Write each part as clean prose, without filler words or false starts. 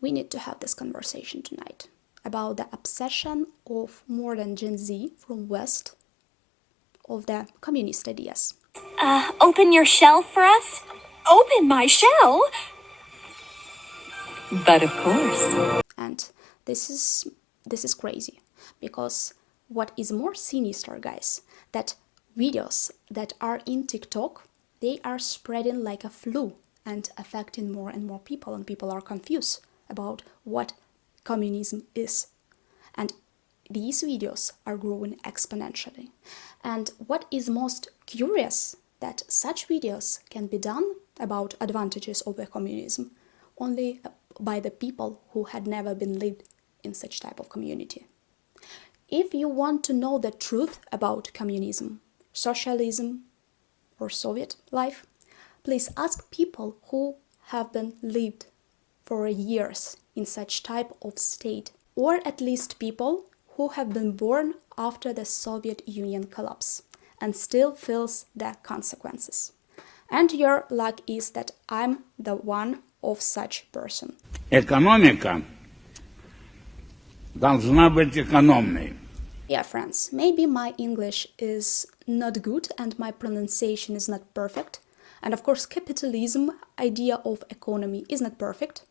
We need to have this conversation tonight about the obsession of modern Gen Z from West of the communist ideas. Open your shell for us? Open my shell? But of course. And this is crazy, because what is more sinister, guys, that videos that are in TikTok, they are spreading like a flu and affecting more and more people, and people are confused about what communism is. And these videos are growing exponentially. And what is most curious, that such videos can be done about advantages of the communism only by the people who had never been lived in such type of community. If you want to know the truth about communism, socialism, or Soviet life, please ask people who have been lived for years in such type of state, or at least people who have been born after the Soviet Union collapse and still feels the consequences. And your luck is that I'm the one of such person. Экономика должна быть экономной. Yeah, friends, maybe my English is not good and my pronunciation is not perfect. And of course, capitalism idea of economy is not perfect,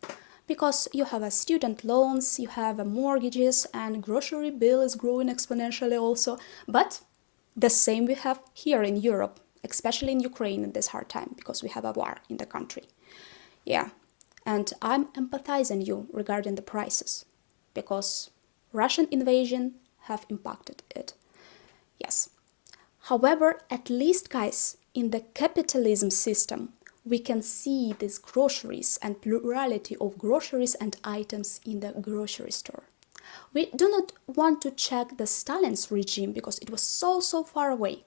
because you have student loans, you have mortgages, and grocery bill is growing exponentially also. But the same we have here in Europe, especially in Ukraine in this hard time, because we have a war in the country. Yeah, and I'm empathizing you regarding the prices, because Russian invasion have impacted it. Yes. However, at least, guys, in the capitalism system, we can see these groceries and plurality of groceries and items in the grocery store. We do not want to check the Stalin's regime because it was so far away,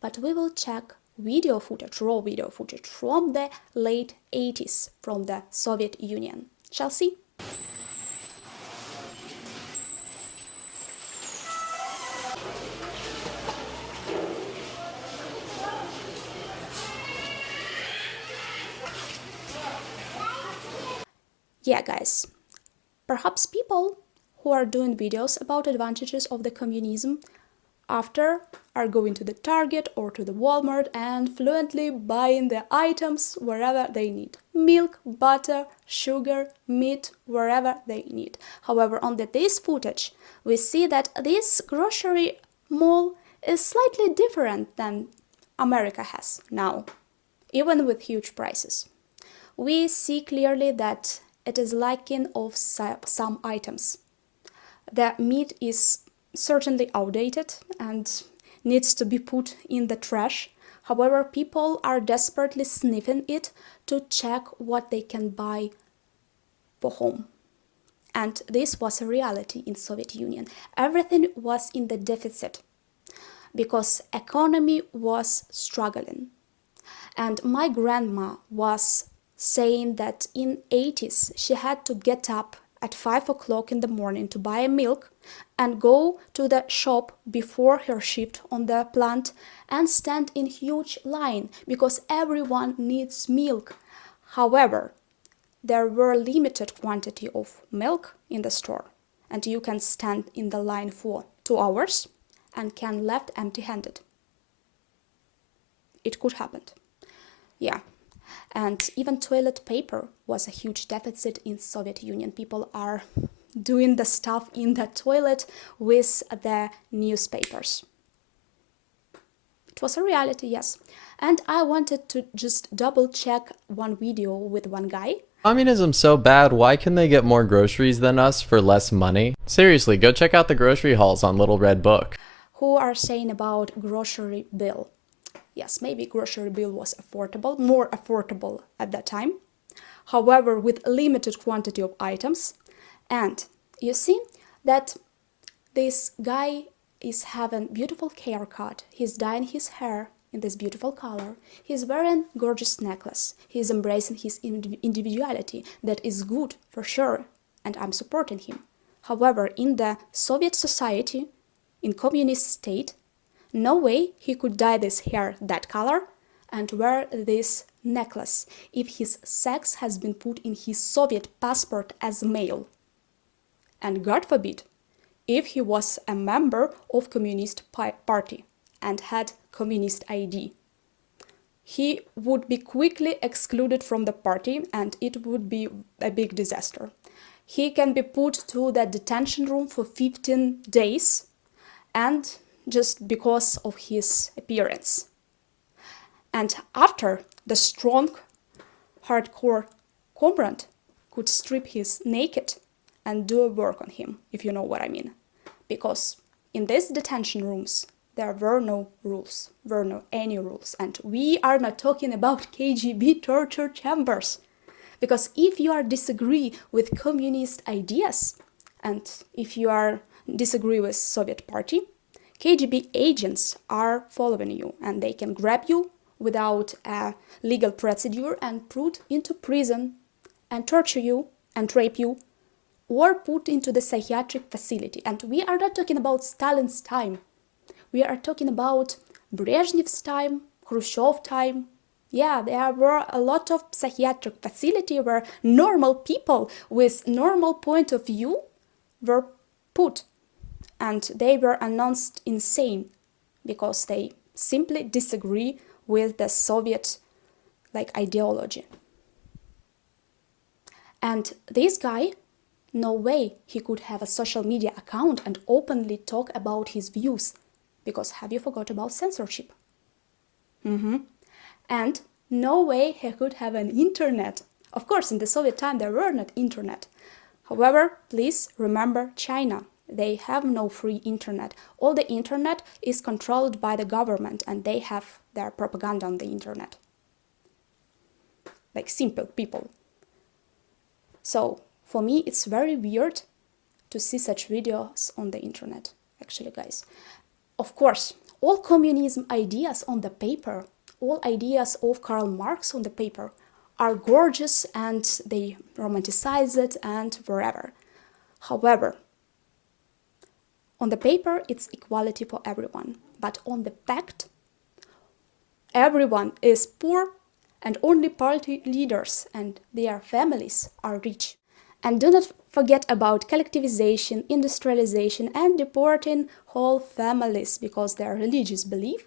but we will check video footage, raw video footage from the late 80s from the Soviet Union. Shall see? Yeah, guys, perhaps people who are doing videos about advantages of the communism after are going to the Target or to the Walmart and fluently buying the items wherever they need. Milk, butter, sugar, meat, wherever they need. However, on this footage, we see that this grocery mall is slightly different than America has now, even with huge prices. We see clearly that it is lacking of some items. The meat is certainly outdated and needs to be put in the trash. However, people are desperately sniffing it to check what they can buy for home. And this was a reality in Soviet Union. Everything was in the deficit because economy was struggling. And my grandma was saying that in 80s she had to get up at 5 o'clock in the morning to buy milk and go to the shop before her shift on the plant and stand in huge line because everyone needs milk. However, there were limited quantity of milk in the store, and you can stand in the line for 2 hours and can left empty-handed. It could happen. Yeah. And even toilet paper was a huge deficit in Soviet Union. People are doing the stuff in the toilet with the newspapers. It was a reality, yes. And I wanted to just double check one video with one guy. Communism's so bad, why can they get more groceries than us for less money? Seriously, go check out the grocery hauls on Little Red Book. Who are saying about grocery bill. Yes, maybe grocery bill was affordable, more affordable at that time. However, with limited quantity of items. And you see that this guy is having beautiful haircut. He's dyeing his hair in this beautiful color. He's wearing gorgeous necklace. He's embracing his individuality. That is good for sure, and I'm supporting him. However, in the Soviet society, in communist state, no way he could dye this hair that color and wear this necklace if his sex has been put in his Soviet passport as male. And God forbid, if he was a member of Communist Party and had Communist ID. He would be quickly excluded from the party and it would be a big disaster. He can be put to the detention room for 15 days and just because of his appearance. And after, the strong, hardcore comrade could strip his naked and do a work on him, if you know what I mean. Because in these detention rooms, there were no rules, any rules. And we are not talking about KGB torture chambers. Because if you are disagree with communist ideas, and if you are disagree with Soviet party, KGB agents are following you and they can grab you without a legal procedure and put into prison and torture you and rape you or put into the psychiatric facility. And we are not talking about Stalin's time. We are talking about Brezhnev's time, Khrushchev time. Yeah, there were a lot of psychiatric facility where normal people with normal point of view were put. And they were announced insane because they simply disagree with the Soviet ideology. And this guy, no way he could have a social media account and openly talk about his views. Because have you forgot about censorship? And no way he could have an internet. Of course, in the Soviet time there were not internet. However, please remember China. They have no free internet. All the internet is controlled by the government and they have their propaganda on the internet. Like simple people. So, for me, it's very weird to see such videos on the internet, actually, guys. Of course, all communism ideas on the paper, all ideas of Karl Marx on the paper are gorgeous and they romanticize it and wherever. However, on the paper, it's equality for everyone. But on the fact, everyone is poor and only party leaders and their families are rich. And do not forget about collectivization, industrialization, and deporting whole families because their religious belief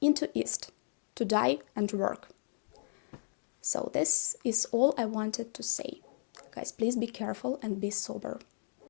into East to die and work. So this is all I wanted to say. Guys, please be careful and be sober.